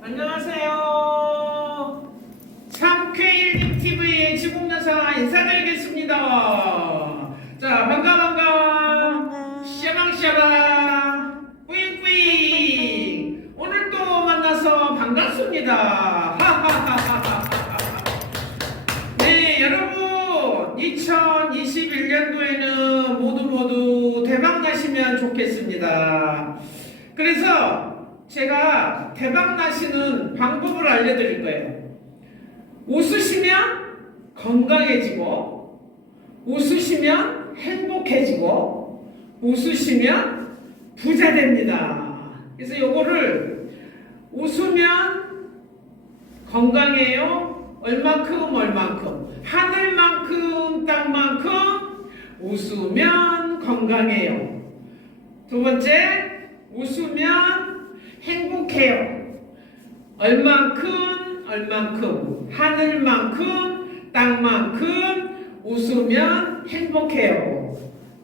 안녕하세요. 참쾌일링 TV의 지국여사 인사드리겠습니다. 자, 반가 반가. 샤방샤방. 뿌잉뿌잉. 오늘 또 만나서 반갑습니다. 네, 여러분. 2021년도에는 모두 모두 대박 나시면 좋겠습니다. 그래서 제가 대박 나시는 방법을 알려드릴 거예요. 웃으시면 건강해지고, 웃으시면 행복해지고, 웃으시면 부자 됩니다. 그래서 요거를 웃으면 건강해요. 얼만큼, 얼만큼. 하늘만큼, 땅만큼 웃으면 건강해요. 두 번째, 웃으면 행복해요. 얼만큼, 얼만큼. 하늘만큼, 땅만큼 웃으면 행복해요.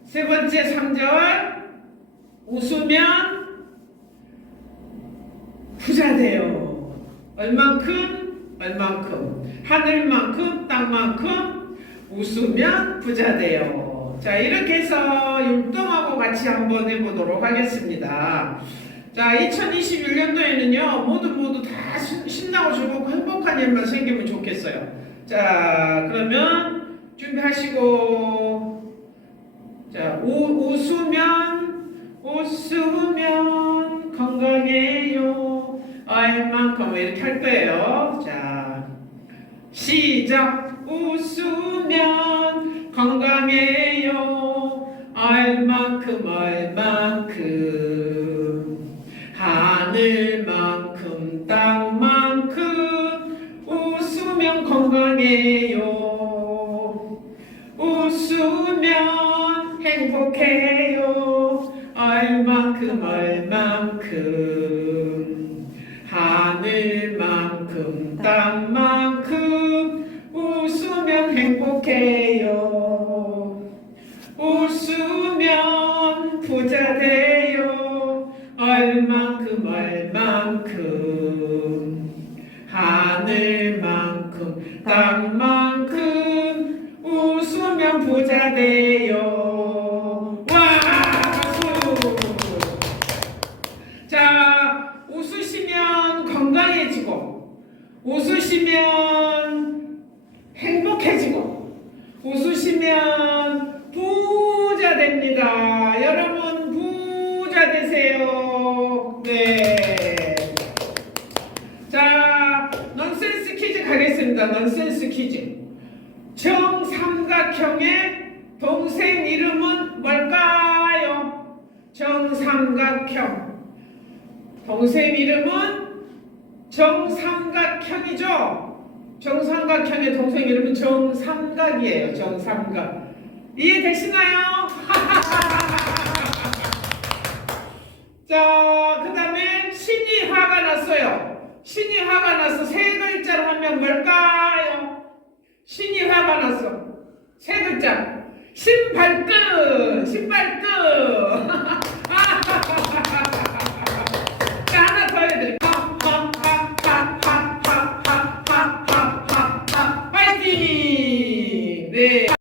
세 번째 3절, 웃으면 부자 돼요. 얼만큼, 얼만큼. 하늘만큼, 땅만큼 웃으면 부자 돼요. 자, 이렇게 해서 율동하고 같이 한번 해보도록 하겠습니다. 자, 2021년도에는요, 모두 모두 다 신- 신나고 즐겁고 행복한 일만 생기면 좋겠어요. 자, 그러면 준비하시고, 자, 우, 웃으면, 웃으면 건강해요. 얼만큼 이렇게 할 거예요. 자, 시작. 웃으면 건강해요. 얼만큼, 얼만 하늘만큼, 땅만큼. 웃으면 건강해요. 웃으면 행복해요. 얼만큼, 얼만큼. 하늘만큼, 땅만큼. 웃으면 부자 돼요. 와! 박수! 자, 웃으시면 건강해지고, 웃으시면 행복해지고, 웃으시면 부자 됩니다. 여러분, 부자 되세요. 네. 자, 가겠습니다. 넌센스 퀴즈. 정삼각형의 동생 이름은 뭘까요? 정삼각형. 동생 이름은 정삼각형이죠? 정삼각형의 동생 이름은 정삼각이에요. 정삼각. 이해되시나요? 신이 화가 나서 세 글자를 하면 뭘까요? 신이 화가 나서 세 글자 신발끈 신발끈 자 하나 더 해야 돼 파이팅 네.